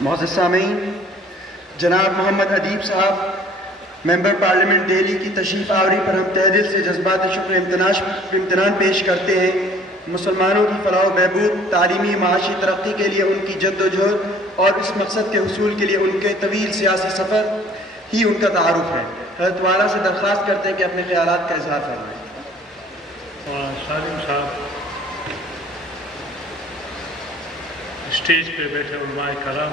معزز سامعین، جناب محمد ادیب صاحب ممبر پارلیمنٹ دہلی کی تشریف آوری پر ہم تہ دل سے جذبات شکر امتنان پیش کرتے ہیں۔ مسلمانوں کی فلاح و بہبود، تعلیمی معاشی ترقی کے لیے ان کی جد و جہد اور اس مقصد کے حصول کے لیے ان کے طویل سیاسی سفر ہی ان کا تعارف ہے۔ حضرت والا سے درخواست کرتے ہیں کہ اپنے خیالات کا اظہار فرمائیں۔ سالم صاحب، اسٹیج پہ بیٹھے علماء کرام،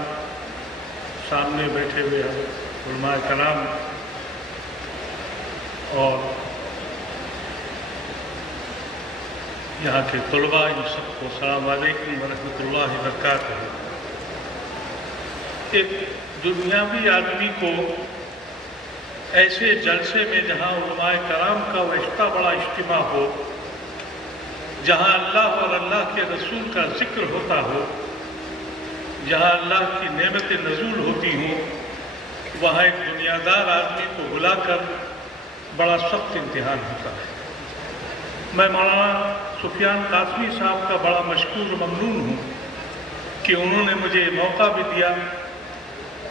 سامنے بیٹھے ہوئے علماء کرام اور یہاں کے طلباء، ان سب کو السلام علیکم ورحمۃ اللہ وبرکاتہ۔ ایک دنیاوی آدمی کو ایسے جلسے میں جہاں علماء کرام کا اتنا بڑا اجتماع ہو، جہاں اللہ اور اللہ کے رسول کا ذکر ہوتا ہو، جہاں اللہ کی نعمتیں نزول ہوتی ہوں، وہاں ایک دنیا دار آدمی کو بلا کر بڑا سخت امتحان ہوتا ہے۔ میں مولانا سفیان قاسمی صاحب کا بڑا مشکور و ممنون ہوں کہ انہوں نے مجھے موقع بھی دیا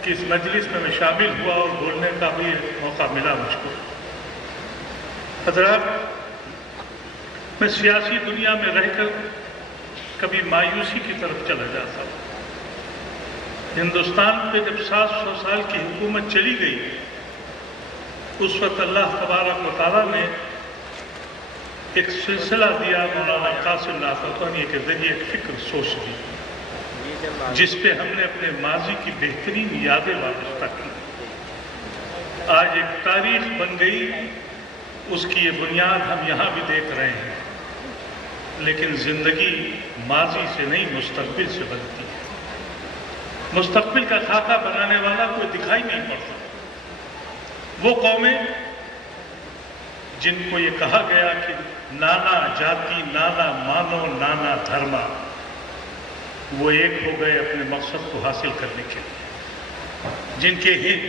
کہ اس مجلس میں شامل ہوا اور بولنے کا بھی موقع ملا مجھ کو۔ حضرات، میں سیاسی دنیا میں رہ کر کبھی مایوسی کی طرف چلا جاتا ہوں۔ ہندوستان پہ جب 700 سال کی حکومت چلی گئی، اس وقت اللہ تبارک و تعالیٰ نے ایک سلسلہ دیا مولانا قاسم نافرطانی کے ذریعے ایک فکر سوچ دی، جس پہ ہم نے اپنے ماضی کی بہترین یادیں وابستہ کی۔ آج ایک تاریخ بن گئی، اس کی یہ بنیاد ہم یہاں بھی دیکھ رہے ہیں، لیکن زندگی ماضی سے نہیں مستقبل سے بنتی ہے۔ مستقبل کا خاکہ بنانے والا کوئی دکھائی نہیں پڑتا۔ وہ قومیں جن کو یہ کہا گیا کہ نانا جاتی، نانا مانو، نانا دھرما، وہ ایک ہو گئے اپنے مقصد کو حاصل کرنے کے لیے،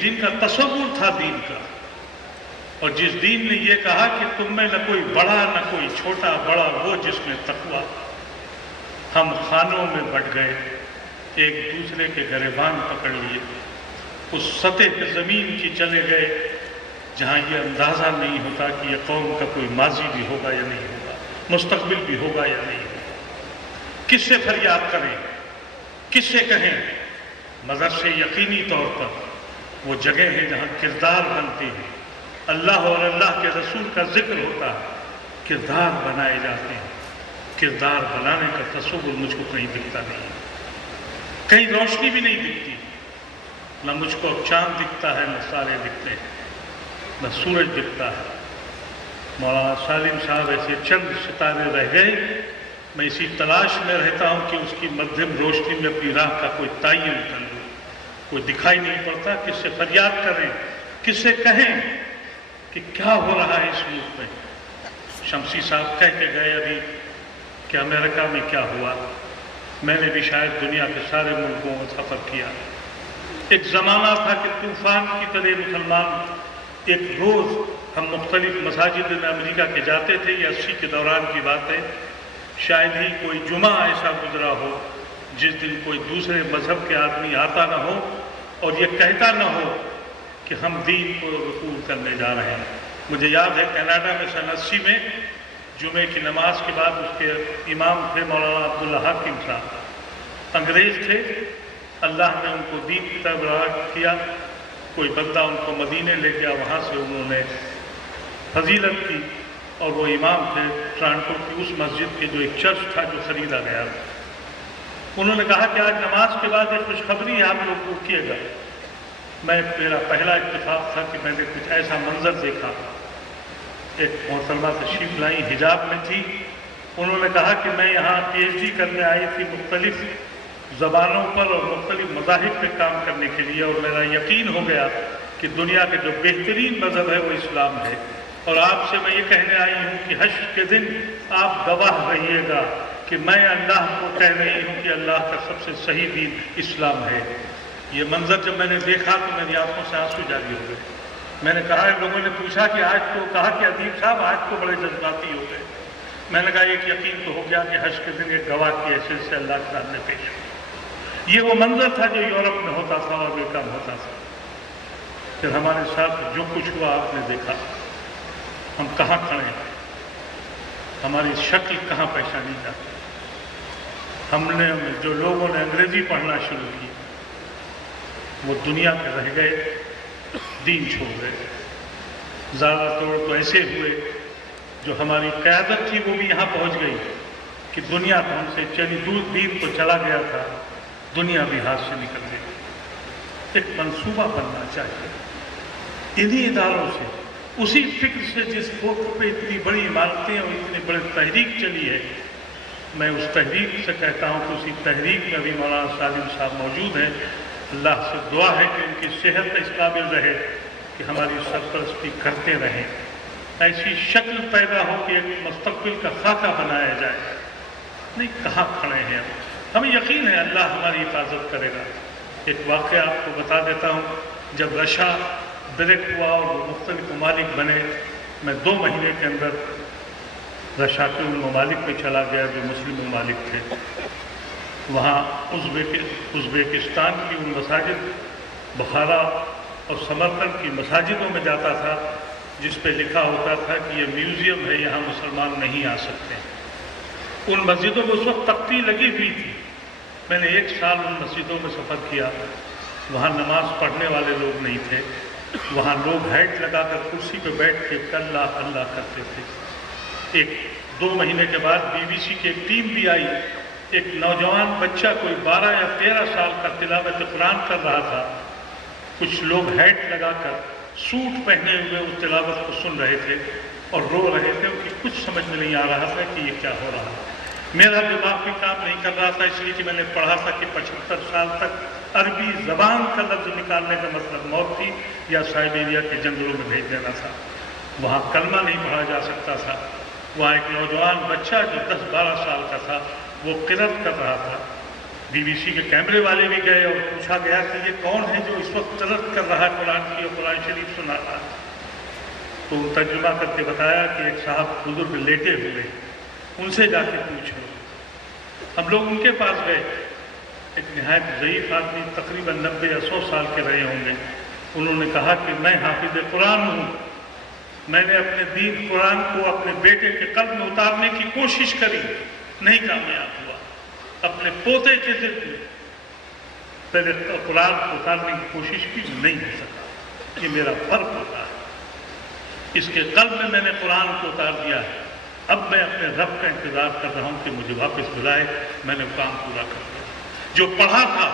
جن کا تصور تھا دین کا، اور جس دین نے یہ کہا کہ تم میں نہ کوئی بڑا نہ کوئی چھوٹا، بڑا وہ جس میں تقویٰ۔ ہم خانوں میں بٹ گئے، ایک دوسرے کے گریبان پکڑ لیے، اس سطح پہ زمین کی چلے گئے جہاں یہ اندازہ نہیں ہوتا کہ یہ قوم کا کوئی ماضی بھی ہوگا یا نہیں ہوگا، مستقبل بھی ہوگا یا نہیں ہوگا۔ کس سے فریاد کریں، کس سے کہیں؟ مگر سے یقینی طور پر وہ جگہ ہے جہاں کردار بنتے ہیں، اللہ اور اللہ کے رسول کا ذکر ہوتا ہے، کردار بنائے جاتے ہیں۔ کردار بنانے کا تصور مجھ کو کہیں دکھتا نہیں، کہیں روشنی بھی نہیں دکھتی، نہ مجھ کو چاند دکھتا ہے، نہ ستارے دکھتے ہیں، نہ سورج دکھتا ہے۔ مولانا سالم صاحب ایسے چند ستارے رہ گئے، میں اسی تلاش میں رہتا ہوں کہ اس کی مدھم روشنی میں اپنی راہ کا کوئی تعین کر لوں۔ کوئی دکھائی نہیں پڑتا، کس سے فریاد کریں، کس سے کہیں کہ کیا ہو رہا ہے اس ملک میں۔ شمسی صاحب کہہ کے گئے ابھی کہ امریکہ میں کیا ہوا، میں نے بھی شاید دنیا کے سارے ملکوں میں سفر کیا۔ ایک زمانہ تھا کہ طوفان کی طرح مسلمان ایک روز ہم مختلف مساجد میں امریکہ کے جاتے تھے، یہ 80 کے دوران کی بات ہے، شاید ہی کوئی جمعہ ایسا گزرا ہو جس دن کوئی دوسرے مذہب کے آدمی آتا نہ ہو اور یہ کہتا نہ ہو کہ ہم دین کو رسول کرنے جا رہے ہیں۔ مجھے یاد ہے کینیڈا میں سن 80 میں جمعے کی نماز کے بعد اس کے امام تھے مولانا عبداللہ حاکم صاحب، انگریز تھے، اللہ نے ان کو دین کی طرف راغب کیا، کوئی بندہ ان کو مدینے لے گیا، وہاں سے انہوں نے فضیلت کی، اور وہ امام تھے ٹورانٹو کی اس مسجد کے جو ایک چرچ تھا جو خریدا گیا۔ انہوں نے کہا کہ آج نماز کے بعد ایک خوشخبری آپ لوگ کو کیے گا۔ میرا پہلا اتفاق تھا کہ میں نے کچھ ایسا منظر دیکھا، ایک محترمہ تشریف لائی، حجاب میں تھی، انہوں نے کہا کہ میں یہاں پی ایچ ڈی کرنے آئی تھی مختلف زبانوں پر اور مختلف مذاہب پہ کام کرنے کے لیے، اور میرا یقین ہو گیا کہ دنیا کے جو بہترین مذہب ہے وہ اسلام ہے، اور آپ سے میں یہ کہنے آئی ہوں کہ حشر کے دن آپ گواہ رہیے گا کہ میں اللہ کو کہہ رہی ہوں کہ اللہ کا سب سے صحیح دین اسلام ہے۔ یہ منظر جب میں نے دیکھا تو میری آنکھوں سے آنسو جاری ہو گئے۔ میں نے کہا، لوگوں نے پوچھا کہ آج تو کہا کہ ادیب صاحب آج تو بڑے جذباتی ہو گئے۔ میں نے کہا ایک یقین تو ہو گیا کہ حشر کے دن ایک گواہ کی حیثیت سے اللہ کے سامنے پیش ہو۔ یہ وہ منظر تھا جو یورپ میں ہوتا تھا اور امریکہ میں ہوتا تھا. پھر ہمارے ساتھ جو کچھ ہوا آپ نے دیکھا. ہم کہاں کھڑے ہیں, ہماری شکل کہاں پہچانی جاتی. ہم نے جو لوگوں نے انگریزی پڑھنا شروع کی وہ دنیا کے رہ گئے, دین چھوڑ گئے. زیادہ طور تو ایسے ہوئے جو ہماری قیادت تھی وہ بھی یہاں پہنچ گئی کہ دنیا تو ہم سے چلی دور, دین تو چلا گیا تھا, دنیا بھی ہاتھ سے نکل گئی. ایک منصوبہ بننا چاہیے انہی اداروں سے, اسی فکر سے جس وقت پہ اتنی بڑی عمارتیں اور اتنی بڑی تحریک چلی ہے. میں اس تحریک سے کہتا ہوں کہ اسی تحریک میں ابھی مولانا سالم صاحب موجود ہیں. اللہ سے دعا ہے کہ ان کی صحت اس قابل رہے کہ ہماری سرپرستی کرتے رہیں. ایسی شکل پیدا ہو کہ ایک مستقبل کا خاکہ بنایا جائے. نہیں کہاں کھڑے ہیں ہمیں یقین ہے اللہ ہماری حفاظت کرے گا. ایک واقعہ آپ کو بتا دیتا ہوں. جب رشا بریک ہوا اور وہ مختلف ممالک بنے, میں 2 مہینے کے اندر رشا کے ان ممالک میں چلا گیا جو مسلم ممالک تھے. وہاں ازبیکستان کی ان مساجد, بخارا اور سمرقند کی مساجدوں میں جاتا تھا جس پہ لکھا ہوتا تھا کہ یہ میوزیم ہے, یہاں مسلمان نہیں آ سکتے. ان مسجدوں میں اس وقت تختی لگی ہوئی تھی. میں نے 1 سال ان مسجدوں میں سفر کیا. وہاں نماز پڑھنے والے لوگ نہیں تھے. وہاں لوگ ہیڈ لگا کر کرسی پہ بیٹھ کے اللہ اللہ کرتے تھے. 2 مہینے کے بعد BBC کی ایک ٹیم بھی آئی. ایک نوجوان بچہ کوئی 12 یا 13 سال کا تلاوت قرآن کر رہا تھا. کچھ لوگ ہیڈ لگا کر سوٹ پہنے ہوئے اس تلاوت کو سن رہے تھے اور رو رہے تھے. ان کی کچھ سمجھ میں نہیں آ رہا تھا کہ یہ کیا ہو رہا ہے. میرا دماغ بھی کام نہیں کر رہا تھا, اس لیے کہ میں نے پڑھا تھا کہ 75 سال تک عربی زبان کا لفظ نکالنے کا مطلب موت تھی یا سائبیریا کے جنگلوں میں بھیج دینا تھا. وہاں کلمہ نہیں پڑھا جا سکتا تھا. وہاں ایک نوجوان بچہ جو 10-12 سال کا تھا وہ قرأت کر رہا تھا. BBC کے کیمرے والے بھی گئے اور پوچھا گیا کہ یہ کون ہے جو اس وقت قرأت کر رہا ہے قرآن کی اور قرآن شریف سنا رہا ہے. تو ترجمہ کر کے بتایا کہ ایک صاحب بزرگ لیٹے ہوئے, ان سے جا کے پوچھو. ہم لوگ ان کے پاس گئے. ایک نہایت ضعیف آدمی, تقریباً 90 یا 100 سال کے رہے ہوں گے. انہوں نے کہا کہ میں حافظ قرآن ہوں. میں نے اپنے دین قرآن کو اپنے بیٹے کے قلب میں اتارنے کی کوشش کری, نہیں کامیاب ہوا. اپنے پوتے کے دل میں پہلے قرآن کو اتارنے کی کوشش کی, نہیں ہو سکا. یہ میرا فرق ہوتا ہے. اس کے قلب میں نے قرآن کو اتار دیا ہے. اب میں اپنے رب کا انتظار کر رہا ہوں کہ مجھے واپس بلائے. میں نے کام پورا کر دیا. جو پڑھا تھا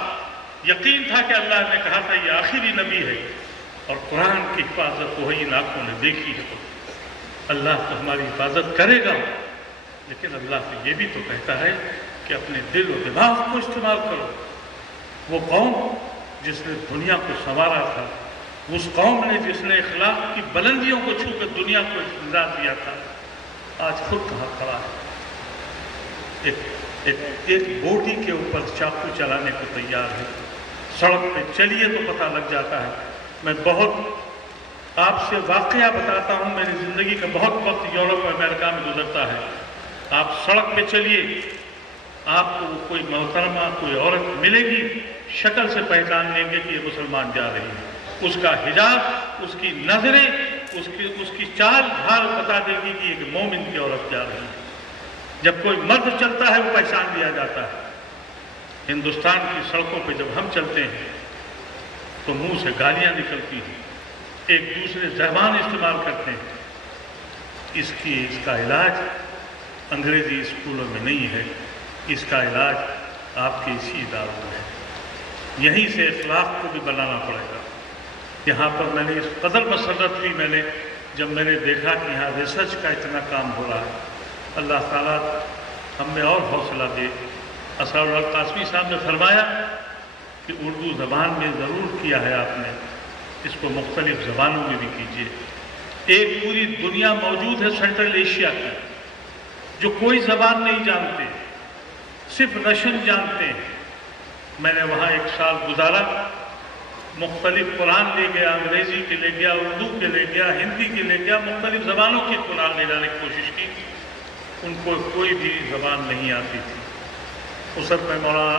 یقین تھا کہ اللہ نے کہا تھا یہ آخری نبی ہے اور قرآن کی حفاظت وہی ان آنکھوں نے دیکھی ہے. اللہ تو ہماری حفاظت کرے گا, لیکن اللہ سے یہ بھی تو کہتا ہے کہ اپنے دل و دماغ کو استعمال کرو. وہ قوم جس نے دنیا کو سنوارا تھا, اس قوم نے جس نے اخلاق کی بلندیوں کو چھو کر دنیا کو نجات دیا تھا, آج خود کہاں کھڑا ہے. ایک بوٹی کے اوپر چاقو چلانے کو تیار ہے. سڑک پہ چلیے تو پتہ لگ جاتا ہے. میں بہت آپ سے واقعہ بتاتا ہوں. میری زندگی کا بہت وقت یورپ اور امریکہ میں گزرتا ہے. آپ سڑک پہ چلیے, آپ کو کوئی محترمہ کوئی عورت ملے گی, شکل سے پہچان لیں گے کہ یہ مسلمان جا رہی ہے. اس کا حجاب, اس کی نظریں, اس کی چال ڈھال بتا دے گی کہ ایک مومن کی عورت جا رہی ہے. جب کوئی مرد چلتا ہے وہ پہچان لیا جاتا ہے. ہندوستان کی سڑکوں پہ جب ہم چلتے ہیں تو منہ سے گالیاں نکلتی ہیں, ایک دوسرے زبان استعمال کرتے ہیں. اس کا علاج انگریزی اسکولوں میں نہیں ہے. اس کا علاج آپ کے اسی اداروں میں ہے. یہیں سے اخلاق کو بھی بنانا پڑے گا. یہاں پر میں نے اس قدر مسرت ہوئی میں نے جب میں نے دیکھا کہ یہاں ریسرچ کا اتنا کام ہو رہا ہے. اللہ تعالیٰ ہم میں اور حوصلہ دے. اسرار اللہ قاسمی صاحب نے فرمایا کہ اردو زبان میں ضرور کیا ہے آپ نے, اس کو مختلف زبانوں میں بھی کیجیے. ایک پوری دنیا موجود ہے سینٹرل ایشیا کی جو کوئی زبان نہیں جانتے, صرف رشن جانتے ہیں. میں نے وہاں 1 سال گزارا. مختلف قرآن لے گیا, انگریزی کے لے گیا, اردو کے لے گیا, ہندی کے لے گیا, مختلف زبانوں کی قرآن لے جانے کی کوشش کی. ان کو کوئی بھی زبان نہیں آتی تھی. اس وقت میں مولانا